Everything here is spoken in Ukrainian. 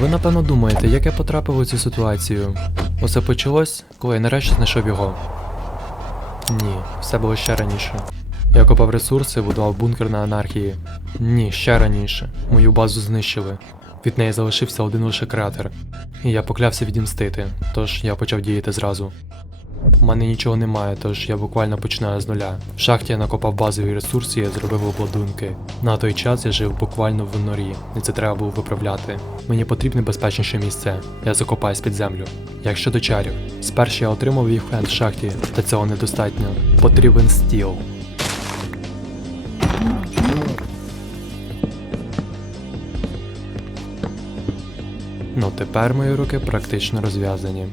Ви напевно думаєте, як я потрапив у цю ситуацію. Усе почалось, коли я нарешті знайшов його. Ні, все було ще раніше. Я копав ресурси, будував бункер на анархії. Ні, ще раніше. Мою базу знищили. Від неї залишився один лише кратер. І я поклявся відімстити, тож я почав діяти зразу. Мене нічого немає, тож я буквально починаю з нуля. В шахті я накопав базові ресурси, я зробив обладунки. На той час я жив буквально в норі, і це треба було виправляти. Мені потрібне безпечніше місце. Я закопаюсь під землю. Як щодо чарів, спершу я отримав їх в шахті, та цього недостатньо. Потрібен стіл. Ну тепер мої руки практично розв'язані.